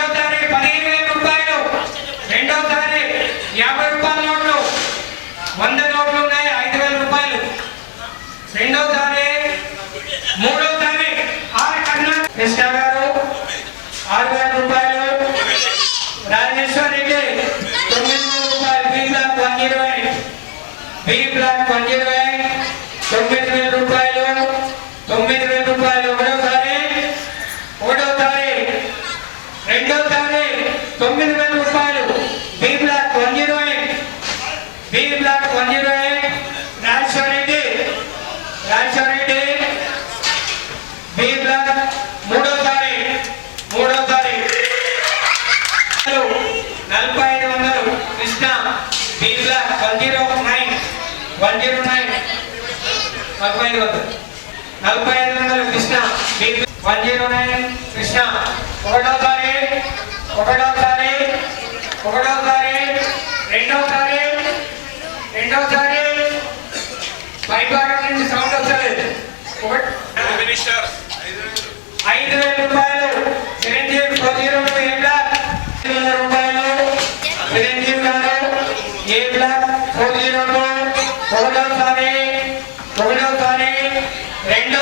రెండో తారీఖు 15,000 రూపాయలు. రెండో తారీఖు 50 రూపాయల నోట్లు, 100 నోట్లు ఉన్నాయి 5,000 రూపాయలు. రెండో తారీఖు. మూడో తారీఖు కృష్ణ గారు 6,000 రూపాయలు. రాజేశ్వర్ రెడ్డి 9,000 రూపాయలు. బి బ్లాక్ 120, బి బ్లాక్ 120, 9,000 రూపాయలు. 9,000 రూపాయలు. ఒకటో తారీఖు. రెండో తారీఖు 9,000 రూపాయలు. B block 108, B block 108. Rajeshwar Reddy B block. మూడో తారీఖు 4,500 Krishna B block 109, 4,500 Krishna B 109 Krishna. ఒకటో తారీఖు. రెండో తారీఖు పైపాడు నుండి సౌండ్ వస్తలేదు. 5,000 రూపాయలు. చిరంజీవి 402 ఏ బ్లాక్ 5,000 రూపాయలు. చిరంజీవి గారు ఏ బ్లాక్ 402. ఒకటో తారీఖు. రెండో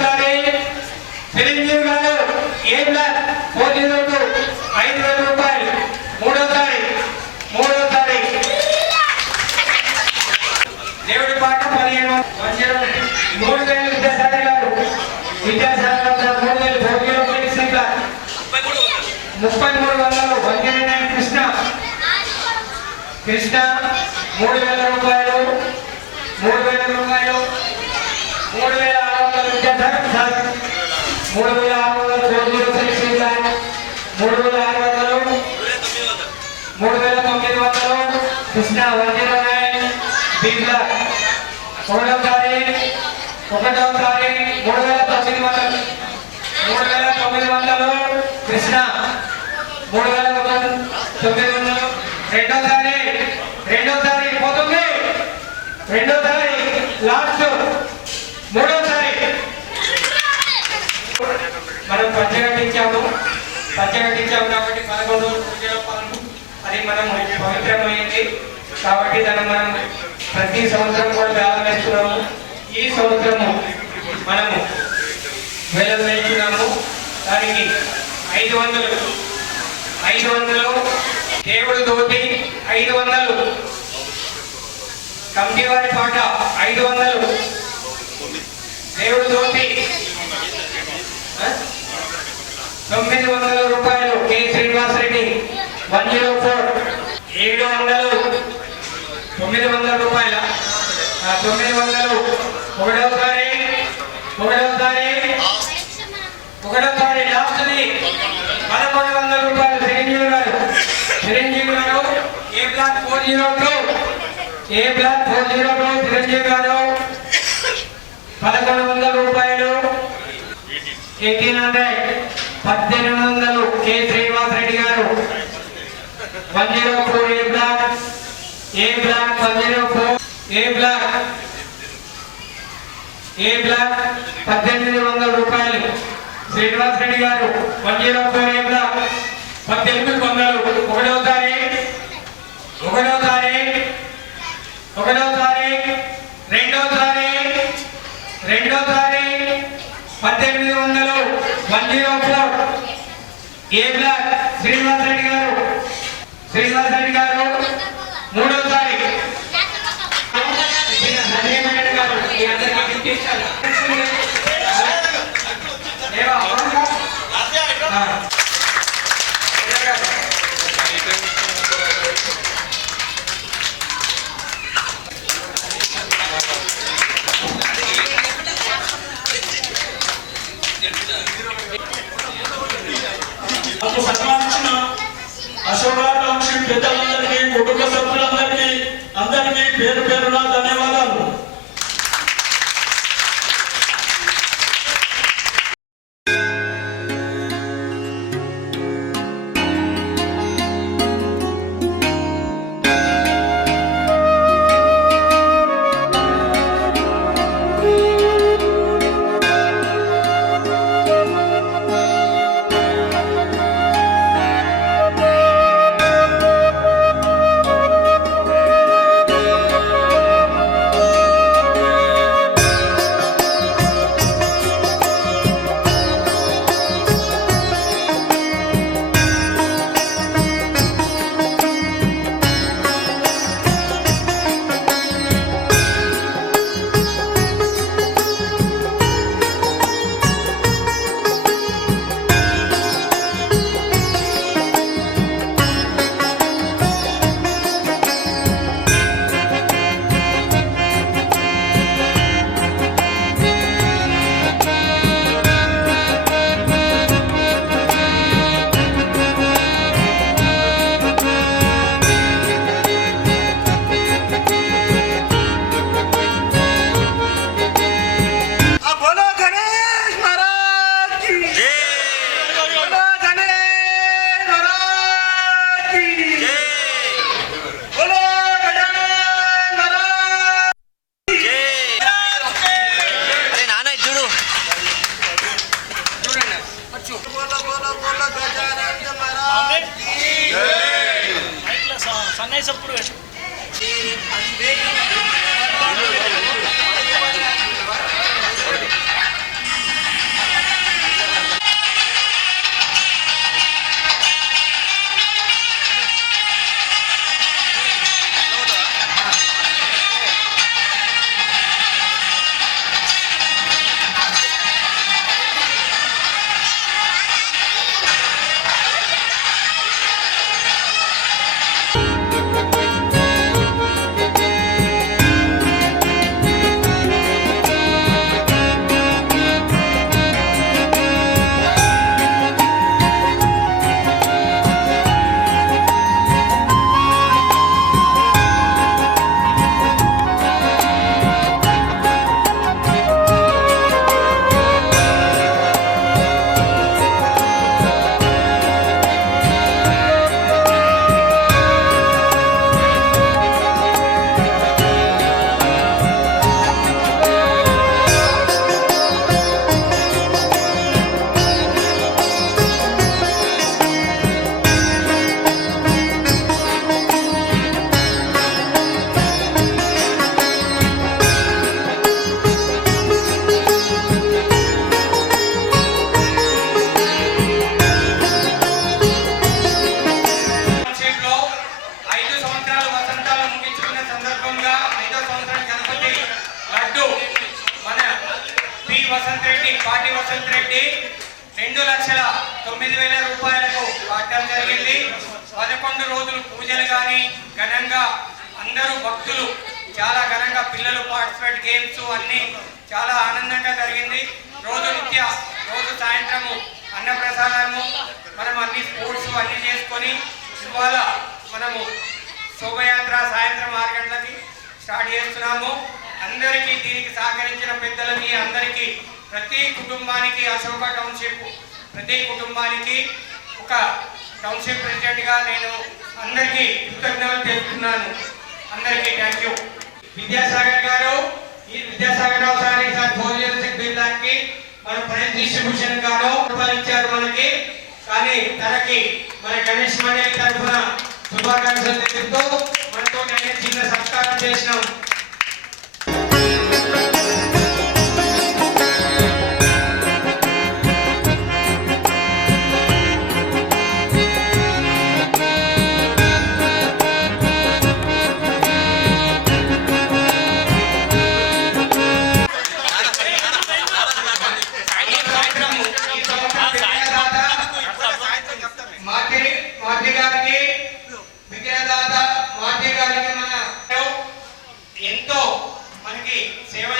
తారీఖు. చిరంజీవి గారు ఏ బ్లాక్ 402 5,000 రూపాయలు. మూడో తారీఖు. దేవుడి పాట 15,000. 3,000 విద్యాసాగర్ గారు 3,000 33,00 109 కృష్ణ 3,000 రూపాయలు. 3,600 విద్యాసాగర్ 3,600 3,900 కృష్ణ 109 బి బ్లాక్. ఒకటో తారీఖు. 3,900 కృష్ణ 3,900. రెండో తారీఖు పోతుంది. రెండో తారీఖు లాస్ట్. మూడో తారీఖు మనం పంచగట్టించాము కాబట్టి 11 పూజల పాలు అది మనం పవిత్రమైంది కాబట్టి దాన్ని మనం ప్రతి సంవత్సరం కూడా వేలం వేస్తున్నాము. ఈ సంవత్సరము మనము వేలం వేస్తున్నాము. దానికి 500 దేవుడి తోటి 500 కమిటీ వారి పాట 500 దేవుడి తోటి 900 రూపాయలు. కె శ్రీనివాస్ రెడ్డి 104. 700 900 రూపాయల. 900. ఒకటో తారీఖు లాస్ట్ది 1,100 రూపాయలు. చిరంజీవి గారు ఏ బ్లాక్ 402 చిరంజీవి గారు 1,100 రూపాయలు. 1800 కె శ్రీనివాస్ రెడ్డి గారు 104 ఏ బ్లాక్ 104 ఏ బ్లాక్ 1,800 రూపాయలు. శ్రీనివాస్ రెడ్డి గారు 104 ఏ బ్లాక్ 1,800. ఒకటో తారీఖు. రెండో తారీఖు 1,800 104 ఏ బ్లాక్. శ్రీనివాస్ రెడ్డి గారు. మూడో తారీఖు. అశోక టౌన్షిప్ పెద్దలందరికీ, కుటుంబ సభ్యులందరికీ పేరు పేరున ధన్యవాదాలు. పాటి వసంత్ రెడ్డి 2,09,000 రూపాయలకు కట్టడం జరిగింది. 11 రోజులు పూజలు కానీ ఘనంగా అందరూ భక్తులు చాలా ఘనంగా పిల్లలు పార్టిసిపేట్ గేమ్స్ అన్ని చాలా ఆనందంగా జరిగింది. రోజు సాయంత్రము అన్నప్రసాదము మనం అన్ని స్పోర్ట్స్ అన్ని చేసుకొని ఇవాళ మనము శోభయాత్ర సాయంత్రం 6 గంటలకి స్టార్ట్ చేస్తున్నాము. అందరికీ దీనికి సహకరించిన పెద్దలకి అందరికీ ప్రతి కుటుంబానికి అశోక టౌన్షిప్ ప్రతి కుటుంబానికి ఒక టౌన్షిప్ ప్రెసిడెంట్గా నేను అందరికీ కృతజ్ఞతలు తెలుపుతున్నాను. అందరికీ థ్యాంక్ యూ. విద్యాసాగర్ గారు ఈ విద్యాసాగర్ రావు సార్ ఈసారి 4 years బిల్లాకి మన ప్రైజ్ డిస్ట్రిబ్యూషన్ గాను ఇచ్చారు మనకి. కానీ తనకి మన గణేష్ మండలి తరఫున శుభాకాంక్షలు తెలుపుతూ మనతో చిన్న సత్కారం చేసినాం. ఎంతో మనకి సేవ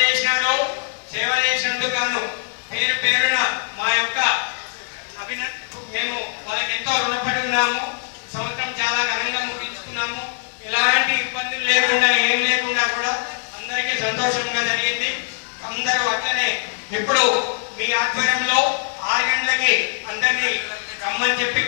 చేసినందుకు గాను పేరున మా యొక్క మేము వాళ్ళకి ఎంతో రుణపడి ఉన్నాము. సంవత్సరం చాలా ఘనంగా ముగించుకున్నాము. ఎలాంటి ఇబ్బందులు లేకుండా ఏం లేకుండా కూడా అందరికీ సంతోషంగా జరిగింది. అందరూ అట్లనే ఇప్పుడు మీ ఆధ్వర్యంలో 6 గంటలకి అందరినీ రమ్మని చెప్పి